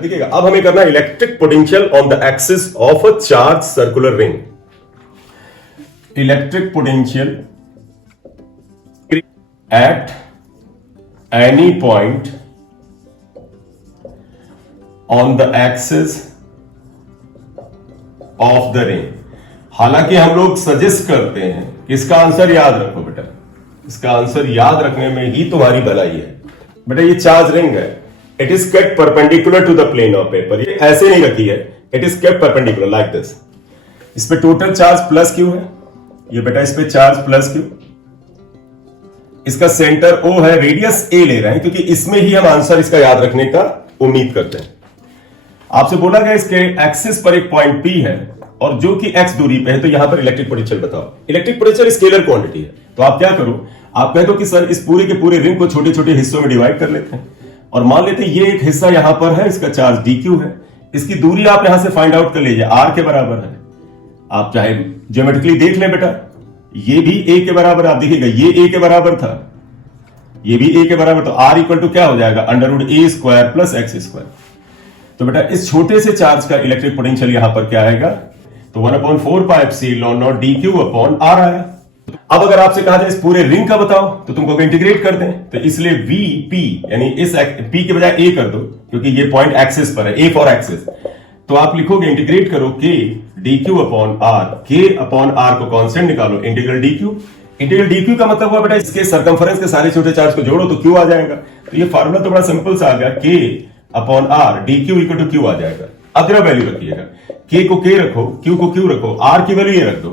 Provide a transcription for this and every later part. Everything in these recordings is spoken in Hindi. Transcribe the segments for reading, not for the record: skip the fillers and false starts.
देखिएगा अब हमें करना electric potential on the axis of a charge circular ring. Electric potential at any point on the axis of the ring. हालांकि हम लोग सजेस्ट करते हैं कि इसका आंसर याद रखो बेटा, इसका आंसर याद रखने में ही तुम्हारी भलाई है। बेटा ये चार्ज रिंग है, it is kept perpendicular to the plane of paper. ये ऐसे नहीं रखी है, it is kept perpendicular like this. इस पे टोटल चार्ज प्लस क्यू है, ये बेटा इस पे चार्ज प्लस क्यू। इसका सेंटर O है, रेडियस A ले रहे हैं क्योंकि इसमें ही हम आंसर इसका याद रखने का उम्मीद करते हैं। आपसे बोला गया इसके एक्सिस पर एक पॉइंट P है और जो कि x दूरी पे है, तो यहां पर इलेक्ट्रिक पोटेंशियल बताओ। इलेक्ट्रिक पोटेंशियल स्केलर क्वांटिटी है, तो आप क्या करो, आप कह दो कि सर इस पूरे के पूरे रिंग को छोटे छोटे हिस्सों में डिवाइड कर लेते हैं और मान लेते हैं ये एक हिस्सा यहां पर है, इसका चार्ज dq है, इसकी दूरी आप यहां से फाइंड आउट कर लीजिए, r के बराबर है। आप चाहे ज्योमेट्रिकली देख ले बेटा, ये भी a के बराबर, आप देखिएगा ये a के बराबर था, ये भी a के बराबर, तो r इक्वल टू क्या हो जाएगा, √a square plus x square. तो बेटा इस छोटे से चार्ज का इलेक्ट्रिक पोटेंशियल यहां पर क्या आएगा, तो 1/4 pi epsilon not dq upon r आया। अब अगर आपसे कहा जाए इस पूरे रिंग का बताओ, तो तुमको इंटीग्रेट कर दें, तो इसलिए vp यानी इस p के बजाय a कर दो क्योंकि ये पॉइंट एक्सिस पर है, a फॉर एक्सिस। तो आप लिखोगे इंटीग्रेट करो k dq upon r, k upon r को कांस्टेंट निकालो, इंटीग्रल dq। इंटीग्रल dq का मतलब हुआ बेटा इसके सर्कमफरेंस के सारे छोटे चार्ज को जोड़ो तो q आ जाएगा। तो ये फार्मूला तो बड़ा सिंपल सा आ गया, k upon r dq equal to q आ जाएगा। अब जरा वैल्यू रखिएगा, k को k रखो, q को q रखो, r की वैल्यू ये रख दो,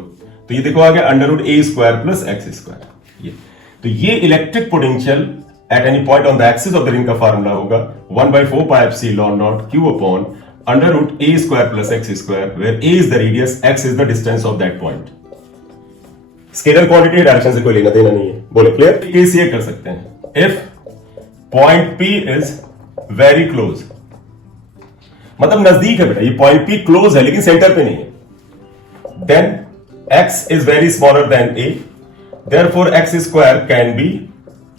तो ये देखो आ गया √a square plus x square. ये तो ये electric potential at any point on the axis of the ring का फार्मूला होगा 1/4 pi epsilon naught q upon √a square plus x square, where a is the radius, x is the distance of that point. Scalar quantity direction से कोई लेना देना नहीं है। बोले क्लियर? केस ये कर सकते हैं, if point p is very close, मतलब नजदीक है बेटा, ये पॉइंट P क्लोज है लेकिन सेंटर पे नहीं है, then x is very smaller than a, therefore x square can be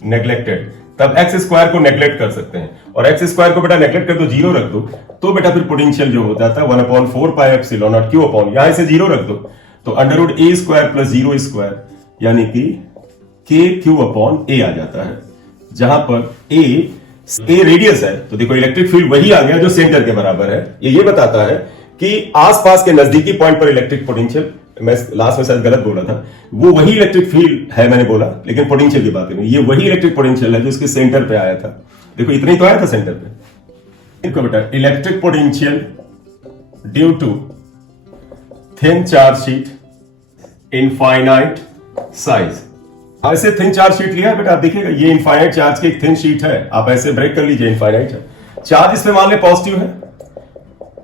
neglected। तब x स्क्वायर को नेग्लेक्ट कर सकते हैं, और x स्क्वायर को बेटा नेग्लेक्ट कर दो, जीरो रख दो, तो बेटा फिर पोटेंशियल जो हो जाता है 1/4 pi epsilon naught q upon, यहां से जीरो रख दो, तो √a स्क्वायर प्लस 0 स्क्वायर यानी कि kq अपॉन a आ जाता है, जहां पर a रेडियस है। तो देखो इलेक्ट्रिक फील्ड वही आ गया जो सेंटर के बराबर है। ये बताता है कि आसपास के नजदीकी पॉइंट पर इलेक्ट्रिक पोटेंशियल, मैं लास्ट में शायद गलत बोला था, वो वही इलेक्ट्रिक फील्ड है मैंने बोला, लेकिन पोटेंशियल की बात नहीं, ये वही इलेक्ट्रिक पोटेंशियल है जो इसके सेंटर पे आया था। देखो इतना ही तो आया था सेंटर पे। देखो बेटा electric potential due to thin charge sheet infinite size. ऐसे थिन चार्ज शीट लिया है बेटा, आप देखिएगा ये इनफाइनाइट चार्ज की एक थिन शीट है, आप ऐसे ब्रेक कर लीजिए, इनफाइनाइट है, चार्ज इसमें मान ले पॉजिटिव है,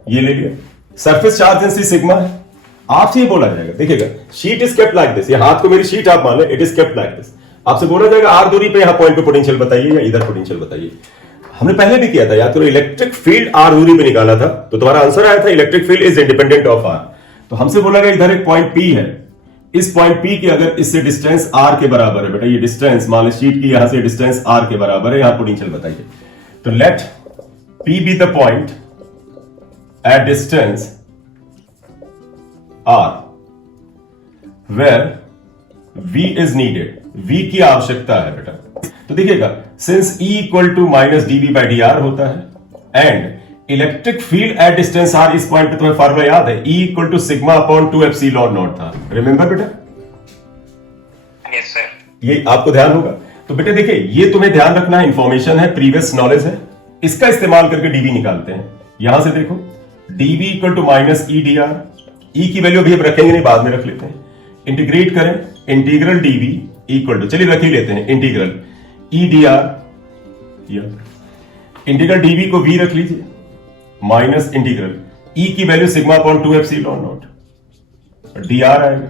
ये ले लिया, सरफेस चार्ज डेंसिटी सिग्मा है, आपसे ये बोला जाएगा, देखिएगा sheet is kept like this, ये हाथ को मेरी शीट आप मान ले, it is kept like this. आपसे बोला जाएगा आर दूरी पे यहां पॉइंट पे पोटेंशियल बताइए या इधर पोटेंशियल बताइए। हमने पहले भी किया था, याद करो, इलेक्ट्रिक फील्ड आर दूरी पे निकाला था, तो तुम्हारा आंसर आया था electric field is independent of R. तो हमसे बोला गया इधर एक पॉइंट P है, इस पॉइंट P की अगर इससे डिस्टेंस r के बराबर है, बेटा ये डिस्टेंस मान लो शीट की यहां से डिस्टेंस r के बराबर है, यहां पोटेंशियल बताइए। तो let P be the point at distance r where v is needed, v की आवश्यकता है बेटा। तो देखिएगा since E equal to minus dv by dr होता है and electric field at distance r, इस पॉइंट पे तुम्हें फार्मूला याद है, E equal to sigma upon 2 epsilon not था, रिमेंबर बेटा? Yes sir. ये आपको ध्यान होगा। तो बेटे देखिए ये तुम्हें ध्यान रखना है, इंफॉर्मेशन है, प्रीवियस नॉलेज है, इसका इस्तेमाल करके dv निकालते हैं। यहां से देखो dv equal to minus e dr, E की वैल्यू भी अब रखेंगे नहीं, बाद में रख लेते हैं, इंटीग्रेट करें, इंटीग्रल dv इक्वल टू, चलिए रख ही लेते हैं, integral e dr, integral dv को v रख लीजिए, माइनस इंटीग्रल E की value sigma upon 2 epsilon naught, dr आएगा,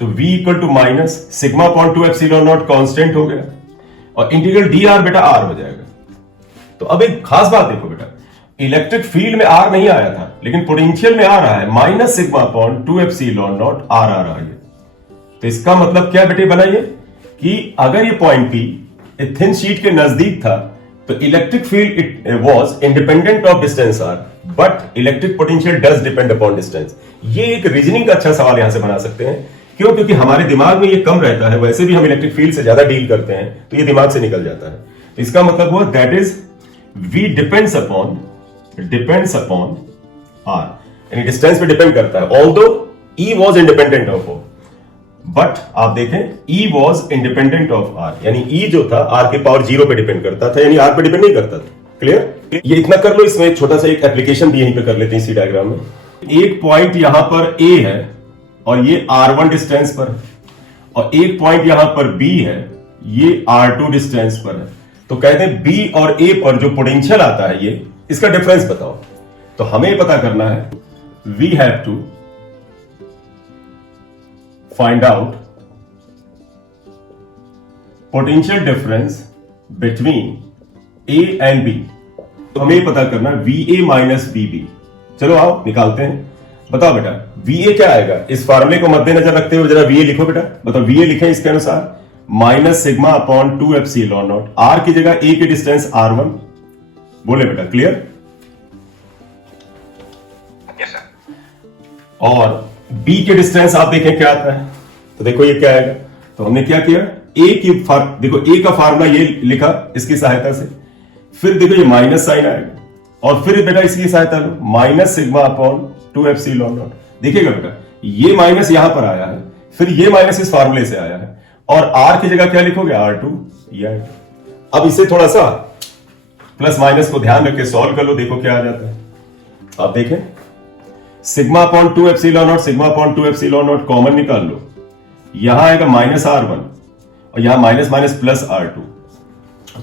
तो v equal to minus sigma upon 2 epsilon naught constant हो गया, और इंटीग्रल dr बेटा r हो जाएगा। तो अब एक खास बात देखो बेटा, इलेक्ट्रिक फील्ड में r नहीं आया था, लेकिन पोटेंशियल में आ रहा है, minus sigma upon 2 epsilon not r आ रहा है। तो इसका मतलब क्या बेटे बनाइए कि अगर ये पॉइंट P थिन शीट के नजदीक था, तो electric field it was independent of distance R, but electric potential does depend upon distance. ये एक रीजनिंग का अच्छा सवाल यहां से बना सकते हैं। क्यों? क्योंकि हमारे दिमाग में ये कम रहता है, वैसे भी हम इलेक्ट्रिक फील्ड से ज्यादा डील करते हैं, तो ये दिमाग से निकल जाता है। तो इसका मतलब हुआ that is V depends upon R, यानी डिस्टेंस पे डिपेंड करता है। Although E was independent of O, but आप देखें E was independent of R, यानी ई जो था आर के पावर 0 पे डिपेंड करता था, यानी आर पे डिपेंड नहीं करता था। क्लियर? ये इतना कर लो। इसमें एक छोटा सा एक एप्लीकेशन भी यहीं पे कर लेते हैं इसी डायग्राम में। एक पॉइंट यहां पर ए है और ये R1 डिस्टेंस पर है, और एक पॉइंट यहां पर B है, ये R2 डिस्टेंस पर है। तो कहते हैं B और A पर जो पोटेंशियल आता है, ये इसका डिफरेंस बताओ। तो हमें पता करना है, we have to find out potential difference between A and B। तो हमें पता करना है VA माइनस VB। चलो आओ निकालते हैं। बताओ बेटा VA क्या आएगा? इस फार्मूले को मद्देनजर रखते हुए जरा VA लिखो बेटा। बताओ VA लिखें इसके अनुसार minus sigma upon 2 epsilon not. R की जगह A की डिस्टेंस R1। बोले बेटा, क्लियर? Yes, sir. और B के डिस्टेंस आप देखें क्या आता है। तो देखो ये क्या आएगा। तो हमने क्या किया, देखो A का फार्मूला ये लिखा इसकी सहायता से, फिर देखो ये माइनस साइन आएगा, और फिर बेटा इसकी सहायता लो, minus sigma upon 2 epsilon naught. देखिएगा बेटा ये माइनस यहां पर आया है, फिर ये माइनस इस फार्मूले से आया है, और R की जगह क्या लिखोगे? R2। ये आएगा। अब इसे थोड़ा सा प्लस माइनस को ध्यान रख के सॉल्व कर लो, देखो क्या आ जाता है। आप देखें sigma upon 2 epsilon not, sigma upon 2 epsilon not common निकाल लो, यहां आएगा माइनस R1 और यहां माइनस माइनस प्लस R2।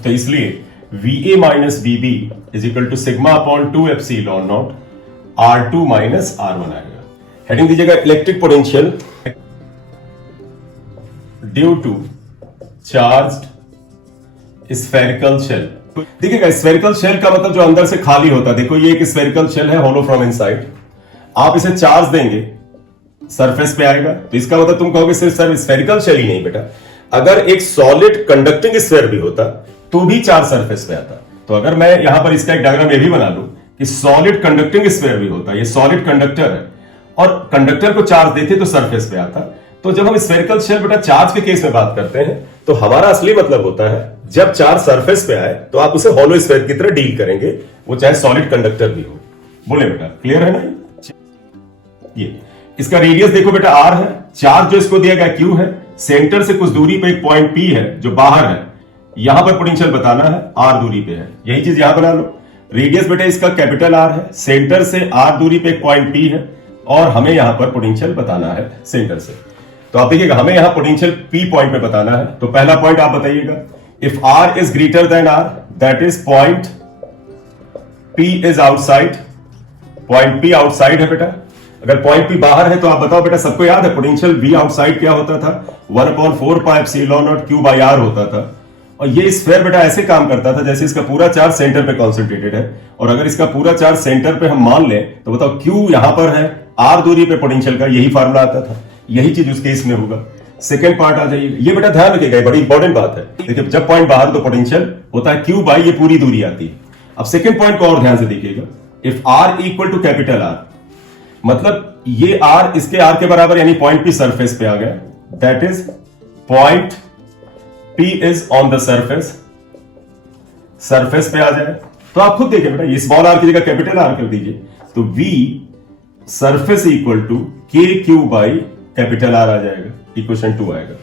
तो इसलिए VA minus VB is equal to sigma upon 2 epsilon naught R2 minus R1 आएगा। हेडिंग दीजिएगा electric potential due to charged spherical shell. देखिएगा स्फेरिकल शेल का मतलब जो अंदर से खाली होता है। देखो ये एक स्फेरिकल शेल है, होलो फ्रॉम इनसाइड। आप इसे चार्ज देंगे सरफेस पे आएगा, तो इसका मतलब तुम कहोगे सिर्फ स्फेरिकल शेल ही नहीं बेटा, अगर एक सॉलिड कंडक्टिंग स्फीयर भी होता तो भी चार्ज सरफेस पे आता। तो अगर मैं यहां पर इसका एक डायग्राम ये भी बना लूं कि सॉलिड कंडक्टिंग स्फीयर भी होता, ये सॉलिड कंडक्टर है और कंडक्टर को चार्ज देते तो सरफेस पे आता। तो जब हम स्फेरिकल शेल बेटा चार्ज के केस में बात करते हैं, तो हमारा असली मतलब होता है जब चार्ज सरफेस पे आए तो आप उसे हॉलो स्फीयर की तरह डील करेंगे, वो चाहे सॉलिड कंडक्टर भी हो। बोले बेटा, क्लियर है ना? ये इसका रेडियस देखो बेटा R है, चार्ज जो इसको दिया गया Q है, सेंटर से कुछ दूरी पे एक पॉइंट P है जो बाहर है, यहां पर पोटेंशियल बताना है, R दूरी पे है, यही चीज यहां बना लो। रेडियस बेटा इसका कैपिटल R है, सेंटर से R दूरी पे एक पॉइंट P है, और हमें यहां पर पोटेंशियल बताना है सेंटर से। तो आप देखिएगा हमें यहां पोटेंशियल P पॉइंट पे बताना है। तो पहला पॉइंट आप बताइएगा, if R is greater than R that is point P is outside. Point P outside है बेटा। अगर पॉइंट P बाहर है तो आप बताओ बेटा, सबको याद है पोटेंशियल V आउटसाइड क्या होता था? 1/4 pi epsilon naught Q by R होता था। और ये स्फीयर बेटा ऐसे काम करता था जैसे इसका पूरा चार्ज सेंटर पे कॉन्सेंट्रेटेड है, और अगर इसका पूरा चार्ज सेंटर पे हम मान लें तो बताओ Q यहां पर है, R दूरी पे पोटेंशियल का यही फार्मूला आता था, यही चीज उस केस में होगा। सेकंड पार्ट आ जाइए, ये बेटा ध्यान रखिएगा, बड़ी इंपॉर्टेंट बात है। देखिए जब पॉइंट बाहर तो पोटेंशियल होता है Q बाई ये पूरी दूरी आती है। अब सेकंड पॉइंट को और ध्यान से देखिएगा, if R equal to capital R, मतलब ये R इसके R के बराबर, यानी पॉइंट P सरफेस पे आ गया, that is point P is on the surface, surface पे आ जाए। तो आप खुद देखिए बेटा, ये स्मॉल r की जगह कैपिटल R कर दीजिए, तो V surface equal to KQ by capital R आ जाएगा, इक्वेशन 2 आएगा।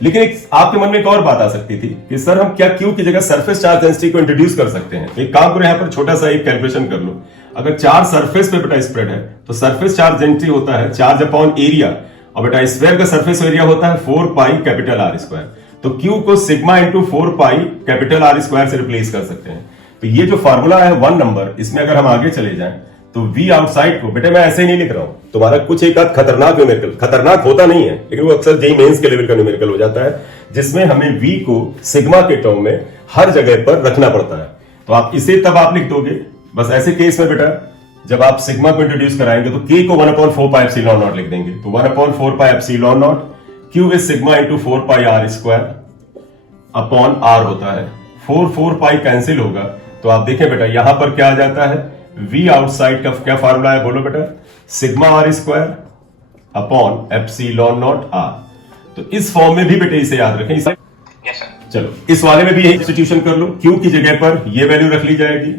लेकिन एक आपके मन में एक और बात आ सकती थी कि सर हम क्या Q की जगह सरफेस चार्ज डेंसिटी को इंट्रोड्यूस कर सकते हैं? एक काम करो, यहां पर छोटा सा एक कैलकुलेशन कर लो। अगर चार्ज सरफेस पे बेटा स्प्रेड है तो सरफेस चार्ज डेंसिटी होता है चार्ज अपॉन एरिया, और बेटा स्फीयर का सरफेस एरिया होता है 4 पाई कैपिटल R स्क्वायर। तो Q को sigma into 4 pi capital R square से रिप्लेस कर सकते हैं। तो ये जो फार्मूला है 1 नंबर, इसमें अगर हम आगे चले जाएं तो V आउटसाइड को बेटे मैं ऐसे ही नहीं लिख रहा हूं, तुम्हारा कुछ एक आध खतरनाक न्यूमेरिकल, खतरनाक होता नहीं है लेकिन वो अक्सर जेईई मेंस के लेवल का न्यूमेरिकल हो जाता है, जिसमें हमें V को सिग्मा के टर्म में हर जगह पर रखना पड़ता है। तो आप इसे तब आप लिख दोगे, बस ऐसे केस में बेटा जब आप सिग्मा को इंट्रोड्यूस कराएंगे तो K को 1/4 पाई एप्सिलॉन नॉट लिख देंगे। तो 1/4 pi epsilon naught, Q is sigma into 4 pi R square upon R होता है 4 4 पाई कैंसिल होगा, तो आप देखें बेटा यहां पर क्या आ जाता है, v आउटसाइड का क्या फार्मूला है बोलो बेटा, sigma R square upon epsilon naught R. तो इस फॉर्म में भी बेटे इसे याद रखें। Yes sir. चलो इस वाले में भी यही सब्स्टिट्यूशन कर लो, Q की जगह पर ये वैल्यू रख ली जाएगी,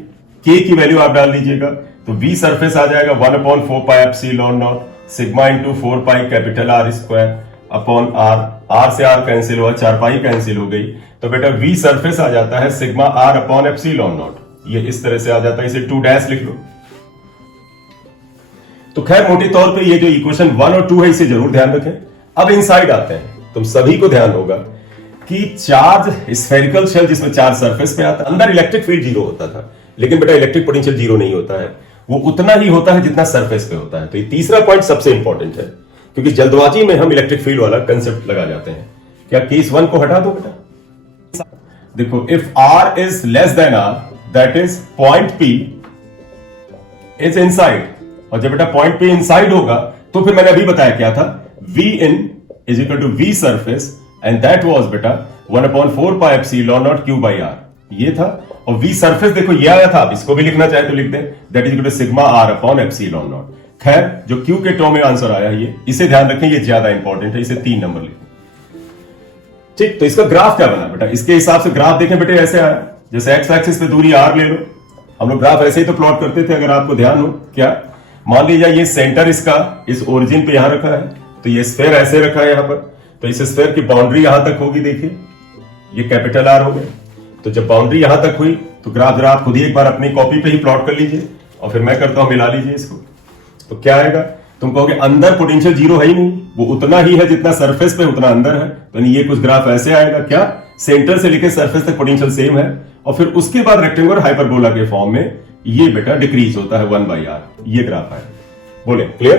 K की वैल्यू आप डाल दीजिएगा, तो V सरफेस आ जाएगा 1/4 pi epsilon not sigma into 4 pi capital R square upon R। R से R कैंसिल हुआ, 4 पाई कैंसिल हो गई, तो बेटा V सरफेस आ जाता है sigma R upon epsilon not, ये इस तरह से आ जाता है, इसे 2 डैश लिख लो। तो खैर मोटे तौर पे ये जो इक्वेशन 1 और 2 है इसे जरूर ध्यान रखें। अब इनसाइड आते हैं, तुम सभी को ध्यान होगा कि चार्ज स्फेरिकल शेल जिसमें चार्ज सरफेस पे आता है, अंदर इलेक्ट्रिक फील्ड जीरो होता था, लेकिन बेटा इलेक्ट्रिक पोटेंशियल जीरो नहीं होता है, वो उतना ही होता है जितना सरफेस पे होता है। तो ये तीसरा पॉइंट सबसे इंपॉर्टेंट है, क्योंकि जल्दबाजी में हम इलेक्ट्रिक फील्ड वाला कंसेप्ट लगा जाते हैं। क्या केस 1 को हटा दो बेटा, देखो if R is less than R that is point P is inside, और जब बेटा पॉइंट P इनसाइड होगा तो फिर मैंने अभी बताया क्या था, V in is equal to V surface and that was बेटा 1/4 pi epsilon naught Q by R, ये था। और V सरफेस देखो ये आया था, आप इसको भी लिखना चाहे तो लिख दें, that is equal to sigma R upon epsilon naught. खैर जो Q के टर्म में आंसर आया ये, इसे ध्यान रखें, ये ज्यादा इंपॉर्टेंट है, इसे 3 नंबर लिखें। ठीक, तो इसका ग्राफ क्या बना बेटा, इसके हिसाब से ग्राफ देखें बेटे ऐसे आया, जैसे एक्स एक्सिस पे दूरी R ले लो, हम लोग ग्राफ ऐसे ही तो प्लॉट करते थे, अगर आपको ध्यान हो। क्या मान लीजिए ये सेंटर इसका इस ओरिजिन पे यहां रखा है, तो ये स्फेयर ऐसे रखा है यहां पर, तो इस स्फेयर की बाउंड्री यहां तक होगी, देखिए ये कैपिटल R हो गया। तो जब बाउंड्री यहां तक हुई तो ग्राफ जरा आप खुद ही एक बार अपनी कॉपी पे ही प्लॉट कर लीजिए, और फिर मैं करता हूं मिला लीजिए इसको। तो क्या आएगा, तुम कहोगे अंदर पोटेंशियल जीरो है ही नहीं, वो उतना ही है जितना सरफेस पे उतना अंदर है, तो ये कुछ ग्राफ ऐसे आएगा, क्या सेंटर से लेकर सरफेस तक पोटेंशियल सेम है, और फिर उसके बाद रेक्टेंगुलर हाइपरबोला के फॉर्म में ये बेटा डिक्रीज होता है 1/r, ये ग्राफ है। बोले क्लियर।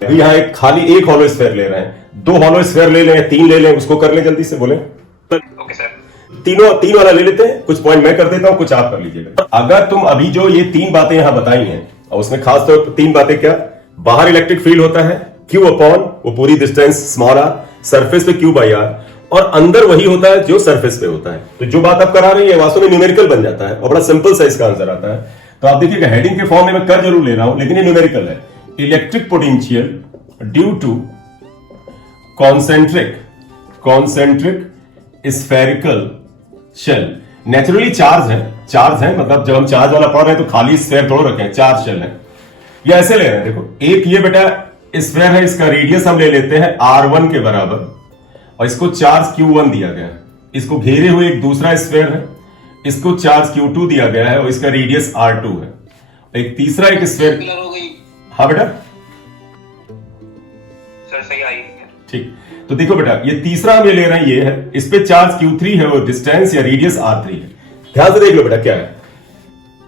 अभी यहां एक खाली एक हॉलो स्फेयर ले रहे हैं, 2 हॉलो स्फेयर ले लें, 3 ले लें, उसको कर लें जल्दी से। बोले ओके सर। तीन वाला ले लेते हैं, कुछ पॉइंट मैं कर देता हूं, कुछ आप कर लीजिएगा। अगर तुम अभी जो ये 3 बातें यहां बताई हैं, और उसमें खास तौर पर 3 बातें, क्या बाहर इलेक्ट्रिक फील्ड होता है Q अपॉन वो पूरी डिस्टेंस स्मॉल r, सरफेस पे Q बाई R, और अंदर वही होता है जो सरफेस पे होता है। तो जो बात आप करा रही है वास्तव में न्यूमेरिकल बन जाता है, और बड़ा सिंपल सा इसका आंसर आता है। तो आप देखिएगा हेडिंग के फॉर्म में मैं कर जरूर ले रहा हूं, लेकिन ये न्यूमेरिकल है। Electric potential due to concentric spherical shell. Naturally charge है, मतलब जब हम चार्ज वाला पढ़ रहे हैं तो खाली स्फेयर थोड़ा रखें, चार्ज शेल है। ये ऐसे ले रहे हैं, देखो एक ये बेटा स्फेयर है, इसका रेडियस हम ले लेते हैं R1 के बराबर, और इसको चार्ज Q1 दिया गया है, इसको घेरे हुए एक दूसरा स्फेयर है, इसको चार्ज Q2 दिया गया है, और इसका रेडियस R2 है। एक तीसरा एक स्फेयर हो गई। हाँ बेटा सर सही आई। ठीक, तो देखो बेटा ये तीसरा हम ये ले रहे हैं, ये है, इस पे चार्ज Q3 है और डिस्टेंस या रेडियस R3 है। ध्यान से देख लो बेटा क्या है,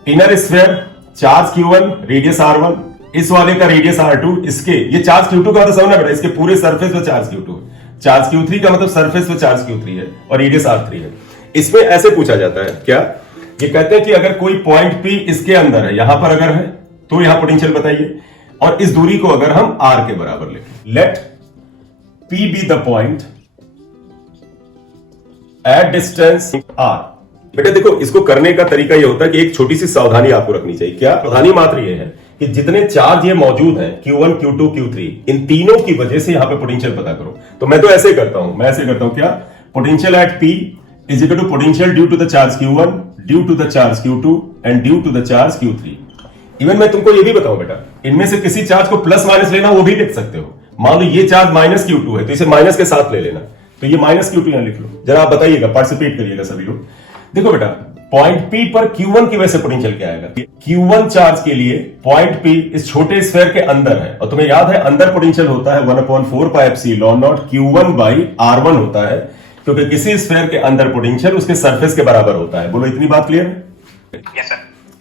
inner sphere charge Q1 radius R1, इस वाले का रेडियस R2, इसके ये चार्ज Q2 का मतलब समझना बेटा, इसके पूरे सरफेस पे चार्ज Q2 है, चार्ज Q3 का मतलब सरफेस पे चार्ज Q3 है, और रेडियस R3 है। इसमें ऐसे पूछा जाता है, क्या ये कहते हैं कि अगर कोई पॉइंट P इसके अंदर है, यहां पर अगर है तो यहां पोटेंशियल बताइए, और इस दूरी को अगर हम R के बराबर लें, late P be the point at distance R। बेटा देखो इसको करने का तरीका ये होता है कि एक छोटी सी सावधानी आपको रखनी चाहिए। क्या सावधानी मात्र ये है कि जितने चार्ज ये मौजूद हैं Q1, Q2, Q3, इन तीनों की वजह से यहां पे पोटेंशियल पता करो। तो मैं तो ऐसे करता हूं, क्या potential at P is equal to potential due to the charge Q1, due to the charge Q2 and due to the charge Q3। Even मैं तुमको ये भी बताऊं बेटा, इनमें से किसी चार्ज को प्लस माइनस लेना वो भी लिख सकते हो। मान लो ये चार्ज माइनस Q2 है, तो इसे माइनस के साथ ले लेना, तो ये माइनस Q2 यहां लिख लो। जरा आप बताइएगा, पार्टिसिपेट करिएगा सभी लोग। देखो बेटा पॉइंट P पर Q1 की वजह से पोटेंशियल क्या आएगा, Q1 चार्ज के लिए पॉइंट P इस छोटे स्फेयर के अंदर है, और तुम्हें याद है अंदर पोटेंशियल होता है 1/4 pi epsilon not Q1 by R1 होता है, क्योंकि किसी स्फेयर के अंदर पोटेंशियल उसके सरफेस के बराबर होता है। बोलो इतनी बात क्लियर है? Yes sir.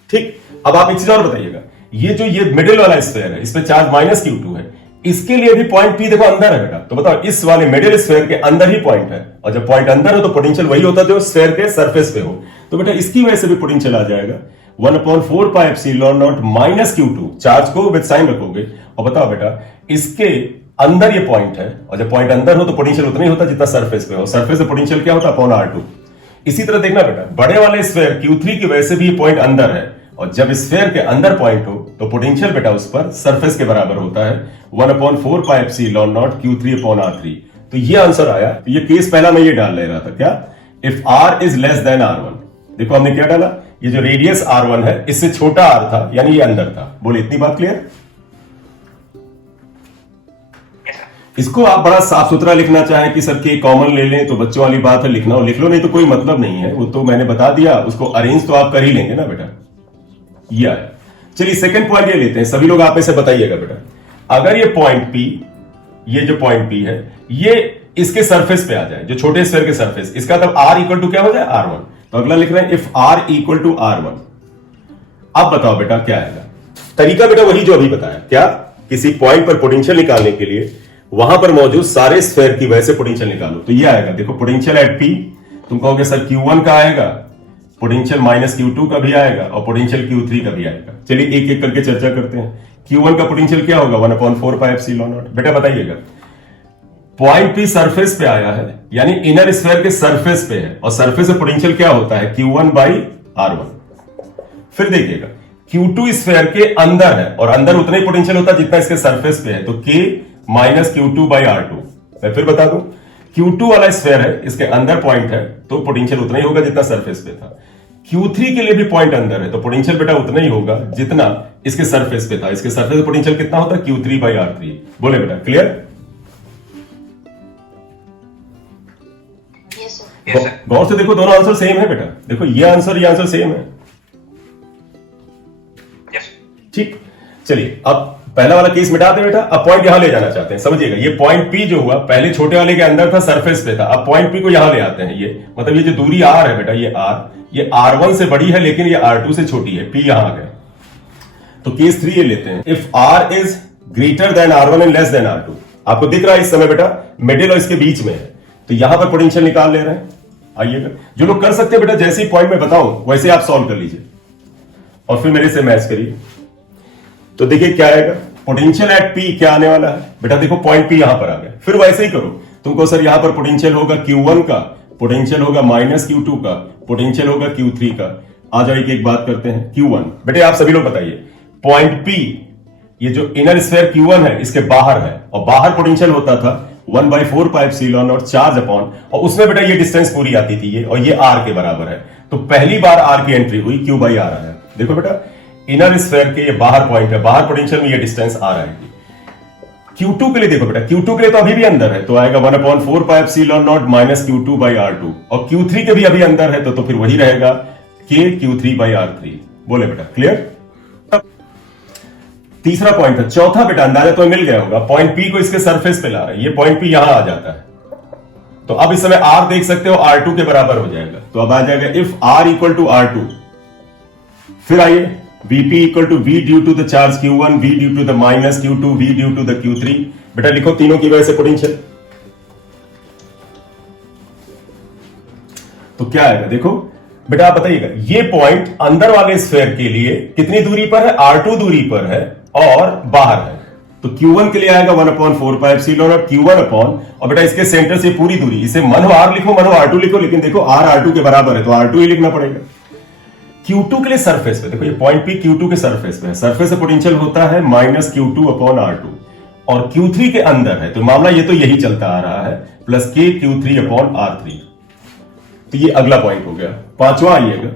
ठीक, अब आप एक चीज और बताइएगा, ये जो ये मिडिल वाला स्फेयर है, इस पे चार्ज माइनस Q2 है, इसके लिए भी पॉइंट P देखो अंदर है बेटा, तो बताओ इस वाले मिडिल स्फेयर के अंदर ही पॉइंट है, और जब पॉइंट अंदर हो तो पोटेंशियल वही होता है जो स्फेयर के सरफेस पे हो, तो बेटा इसकी वजह से भी पोटेंशियल आ जाएगा 1/4 pi epsilon not minus Q2। Charge को विद साइन रखोगे, और बताओ बेटा इसके अंदर ये पॉइंट है, और जब पॉइंट अंदर हो तो पोटेंशियल उतना ही होता है जितना सरफेस पे हो, सरफेस पे पोटेंशियल क्या होता है अपॉन R2। इसी तरह देखना बेटा, बड़े वाले स्फीयर Q3 की वजह से भी ये पॉइंट अंदर है, और जब स्फीयर के अंदर पॉइंट हो तो पोटेंशियल बेटा उस पर सरफेस के बराबर होता है 1/4πε0 Q3/r3। तो ये आंसर आया। तो ये केस पहला मैं ये डाल ले रहा था, क्या, if r is less than r1। देखो हमने क्या डाला, ये जो रेडियस r1 है इससे छोटा r था, यानी ये अंदर था। बोले इतनी बात क्लियर? Yes, sir. इसको आप बड़ा साफ सुथरा लिखना चाहें कि सर के कॉमन ले लें तो बच्चों वाली बात है, लिखना हो लिख लो, नहीं तो कोई मतलब नहीं है। वो तो मैंने बता दिया, उसको अरेंज तो आप कर ही लेंगे ना बेटा। ये आया। चलिए सेकंड पॉइंट ये लेते हैं, सभी लोग आप में से बताइएगा बेटा, अगर ये पॉइंट P, ये जो पॉइंट P है, ये इसके सरफेस पे आ जाए, जो छोटे स्फीयर के सरफेस, इसका तब r इक्वल टू क्या हो जाए, r1। तो अगला लिख रहे हैं if r equal to r1। अब बताओ बेटा क्या आएगा? तरीका बेटा वही जो अभी बताया, क्या, किसी पॉइंट पर पोटेंशियल निकालने के लिए वहां पर मौजूद सारे स्फीयर की वजह से पोटेंशियल निकालो। तो ये आएगा, देखो पोटेंशियल एट P, तुम कहोगे सर Q1 का आएगा, पोटेंशियल माइनस Q2 का भी आएगा और पोटेंशियल Q3 का भी आएगा। चलिए एक एक करके चर्चा करते हैं। Q1 का पोटेंशियल क्या होगा, 1/4πε0। बेटा बताइएगा, पॉइंट P सरफेस पे आया है, यानी इनर स्फीयर के सरफेस पे है, और सरफेस पे पोटेंशियल क्या होता है, Q1/r1। फिर देखिएगा Q2 स्फीयर के अंदर है, और अंदर उतना ही पोटेंशियल होता है जितना इसके सरफेस पे है, तो K माइनस Q2/r2। मैं फिर बता दूं, Q2 वाला स्फीयर है, इसके अंदर पॉइंट है, तो पोटेंशियल उतना ही होगा जितना सरफेस पे था। Q3 के लिए भी पॉइंट अंदर है, तो पोटेंशियल बेटा उतना ही होगा जितना इसके सरफेस पे था। इसके सरफेस पे पोटेंशियल कितना होता है, Q3/r3। बोले बेटा क्लियर? Yes, sir. गौर से देखो, दोनों आंसर सेम है बेटा। देखो ये आंसर सेम है। Yes. ठीक, चलिए अब पहला वाला केस मिटाते हैं बेटा। अब पॉइंट यहां ले जाना चाहते हैं, समझिएगा। ये पॉइंट P जो हुआ, पहले छोटे वाले के अंदर था, सरफेस पे था, अब पॉइंट P को यहां ले आते हैं। ये मतलब ये जो दूरी r है बेटा, ये r, ये r1 से बड़ी है लेकिन ये r2 से छोटी है, P यहां आ गया। तो केस 3 ये लेते हैं, if r is greater than r1 and less than r2। आपको दिख रहा है इस समय बेटा मिडिल और इसके बीच में है, तो यहां पर पोटेंशियल निकाल ले रहे हैं। आइएगा, जो लोग कर सकते हैं बेटा, जैसे ही पॉइंट में बताऊं वैसे आप सॉल्व कर लीजिए और फिर मेरे से मैच करिए। तो देखिए क्या आएगा, पोटेंशियल एट P क्या आने वाला है बेटा, देखो पॉइंट P यहां पर आ गया। फिर वैसे ही करो, तुमको सर यहां पर पोटेंशियल होगा Q1 का, पोटेंशियल होगा माइनस Q2 का, पोटेंशियल होगा Q3 का। आ जाओ एक एक बात करते हैं। Q1 बेटे आप सभी लोग बताइए, पॉइंट P, ये जो इनर स्फीयर Q1 है इसके बाहर है, और बाहर पोटेंशियल होता था 1/4πε0 चार्ज अपॉन, और उसमें बेटा ये डिस्टेंस पूरी आती थी ये, और ये r के बराबर है। तो पहली बार r की एंट्री हुई, Q/r आया। देखो बेटा इनर स्फीयर के ये बाहर पॉइंट है, बाहर पोटेंशियल में ये डिस्टेंस r आएगी। Q2 के लिए देखो बेटा, Q2 के लिए तो अभी भी अंदर है, तो आएगा 1/4πε0 माइनस Q2/r2, और Q3 के भी अभी अंदर है, तो फिर वही रहेगा K Q3/r3। बोले बेटा क्लियर? तीसरा पॉइंट है, चौथा बेटा अंदाजा तो मिल गया होगा, पॉइंट P को इसके सरफेस पे ला रहे हैं, ये पॉइंट P यहां आ जाता है, तो अब इस समय R देख सकते हो R2 के बराबर हो जाएगा। तो अब आ जाएगा if R equal to R2। फिर आइए Vp equal to V due to the charge Q1, V due to the minus Q2, V due to the Q3। बेटा लिखो तीनों की वजह से पोटेंशियल। तो क्या आएगा, देखो बेटा आप बताइएगा, ये पॉइंट अंदर वाले स्फीयर के लिए कितनी दूरी पर है, R2 दूरी पर है और बाहर है। तो Q1 के लिए आएगा 1/4πε और Q1 अपॉन, और बेटा इसके सेंटर से पूरी दूरी, इसे मनो R लिखो मनो R2 लिखो, लेकिन देखो R R2 के बराबर है तो R2 ही लिखना पड़ेगा। Q2 के लिए सरफेस पे देखो, ये पॉइंट P Q2 के सरफेस पे है, सरफेस से पोटेंशियल होता है माइनस Q2 अपॉन R2, और Q3 के अंदर है, तो मामला ये तो यही चलता आ रहा है, plus K Q3 upon R3। तो ये अगला पॉइंट हो गया। पांचवा आइएगा,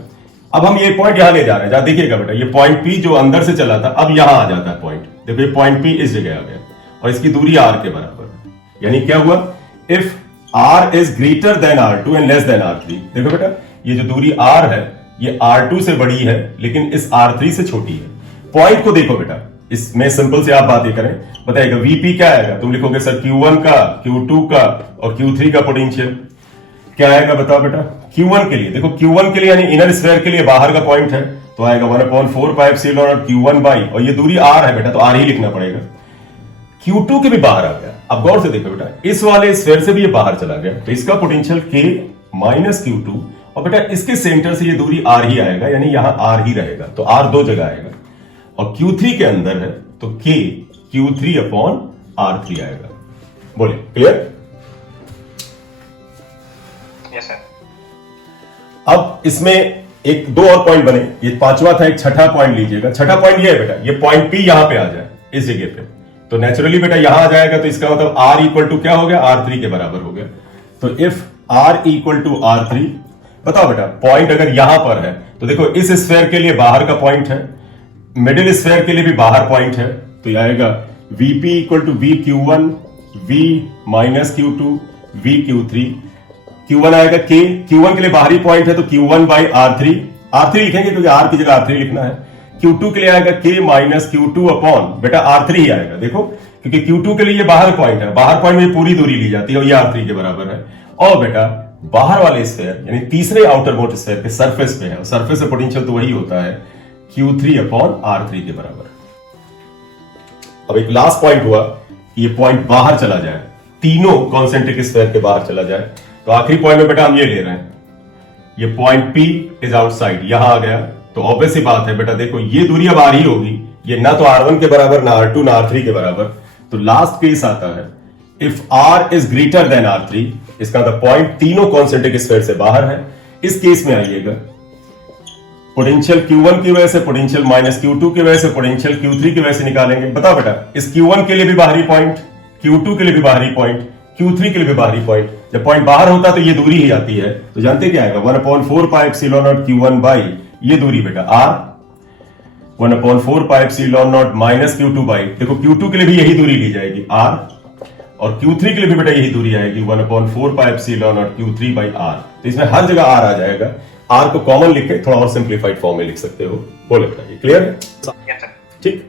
अब हम ये पॉइंट यहां ले जा रहे हैं, देखिएगा बेटा, ये पॉइंट P जो अंदर से चला था अब यहां आ जाता है पॉइंट। देखो ये पॉइंट P इस जगह आ गया, और इसकी दूरी R के बराबर, यानी क्या हुआ, if R is greater than R2 and less than R3। देखो बेटा ये जो दूरी R है ये R2 से बड़ी है लेकिन इस R3 से छोटी है। पॉइंट को देखो बेटा, इसमें सिंपल से आप बातें करें, बताइएगा Vp क्या आएगा, तुम लिखोगे सर Q1 का, Q2 का और Q3 का पोटेंशियल क्या आएगा, बताओ बेटा। Q1 के लिए देखो, Q1 के लिए यानी इनर स्फीयर के लिए बाहर का पॉइंट है, तो आएगा 1/4πε और Q1 बाई, और ये दूरी R है बेटा तो R ही लिखना पड़ेगा। Q2 के भी बाहर आ गया, अब गौर से देखो बेटा, इस वाले स्फीयर से भी ये बाहर चला गया, तो इसका पोटेंशियल K माइनस Q2, और बेटा इसके सेंटर से ये दूरी R ही आएगा, यानी यहां R ही रहेगा, तो R दो जगह आएगा, और Q3 के अंदर है तो K Q3 अपॉन R3 आएगा। बोले क्लियर? Yes, sir. इसमें एक दो और पॉइंट बने, ये पांचवा था, एक छठा पॉइंट लीजिएगा। छठा पॉइंट ये है बेटा, ये पॉइंट P यहां पे आ जाए इस जगह पे, तो नेचुरली बेटा यहां आ जाएगा, तो इसका मतलब R इक्वल टू क्या हो गया, R3 के बराबर हो गया। तो if R equal to R3, बताओ बेटा पॉइंट अगर यहां पर है तो देखो इस स्फेयर के लिए बाहर का पॉइंट है, मिडिल स्फेयर के लिए भी बाहर पॉइंट है, तो यह आएगा VP equal to VQ1 V minus Q2 VQ3। Q1 आएगा K, Q1 के लिए बाहरी पॉइंट है तो Q1 बाई R3, R3 लिखेंगे क्योंकि R की जगह R3 लिखना है। Q2 के लिए आएगा K माइनस Q2 अपॉन बेटा R3 ही आएगा, देखो क्योंकि Q2 के लिए ये बाहर पॉइंट है, बाहर पॉइंट में पूरी दूरी ली जाती है और ये R3 के बराबर है। और बेटा बाहर वाले स्फेयर यानी तीसरे आउटर मोस्ट स्फेयर के सरफेस पे है, सरफेस पे पोटेंशियल तो वही होता है Q3 अपॉन R3 के बराबर। अब एक लास्ट पॉइंट हुआ कि ये पॉइंट बाहर चला जाए, तीनों कॉन्सेंट्रिक स्फेयर के बाहर चला जाए, तो आखिरी पॉइंट में बेटा हम ये ले रहे हैं, ये पॉइंट P इज आउटसाइड, यहां आ गया, तो ऑब्वियस सी बात है बेटा देखो ये दूरी अब आ रही होगी, ये ना तो R1 के बराबर ना R2 ना R3 के बराबर, तो लास्ट केस आता है if R is greater than R3, इसका मतलब पॉइंट तीनों कॉन्सेंट्रिक स्फेयर से बाहर है। इस केस में आइएगा पोटेंशियल Q1 की वजह से, पोटेंशियल माइनस Q2 की वजह से, पोटेंशियल Q3 की वजह से निकालेंगे। बताओ बेटा इस Q1 के लिए भी बाहरी पॉइंट, Q2 के लिए भी बाहरी पॉइंट, Q3 के लिए भी बाहरी पॉइंट, जब पॉइंट बाहर होता है तो ये दूरी ही आती है, तो जानते क्या आएगा 1/4 pi epsilon not Q1 by ये दूरी बेटा R, 1/4 pi epsilon not minus Q2 by, देखो Q2 के लिए भी यही दूरी ली जाएगी R, और Q3 के लिए भी बेटा यही दूरी आएगी 1/4 pi epsilon not Q3 by R। तो इसमें हर जगह R आ जाएगा, R को कॉमन लिख के थोड़ा और सिंप्लीफाइड फॉर्म में लिख सकते हो। बोले बेटा ये क्लियर है? Yes, sir. ठीक,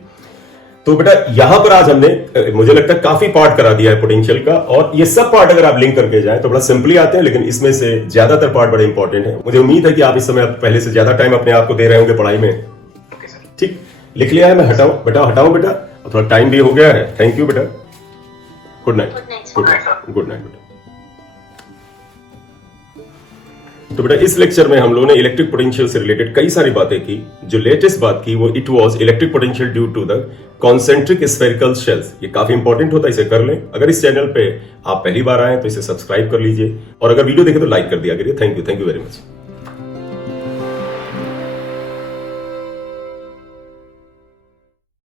तो बेटा यहां पर आज हमने मुझे लगता है काफी पार्ट करा दिया है पोटेंशियल का, और ये सब पार्ट अगर आप लिंक करके जाएं तो बड़ा सिंपली आते हैं, लेकिन इसमें से ज्यादातर पार्ट बड़े इंपॉर्टेंट है। मुझे उम्मीद है कि आप इस समय पहले से ज्यादा टाइम अपने आप को दे रहे होंगे पढ़ाई में। Okay, sir. ठीक, लिख लिया है, मैं हटाऊं बेटा, और थोड़ा टाइम भी हो गया है। थैंक यू बेटा, good night. Good night, sir. Good night बेटा। तो बेटा इस लेक्चर में हम लोगों ने इलेक्ट्रिक पोटेंशियल से रिलेटेड कई सारी बातें की। जो लेटेस्ट बात की वो it was electric potential due to the concentric spherical shells. ये काफी इंपॉर्टेंट होता है, इसे कर लें। अगर इस चैनल पे आप पहली बार आए तो इसे सब्सक्राइब कर लीजिए, और अगर वीडियो देखें तो लाइक कर दिया करिए। Thank you very much.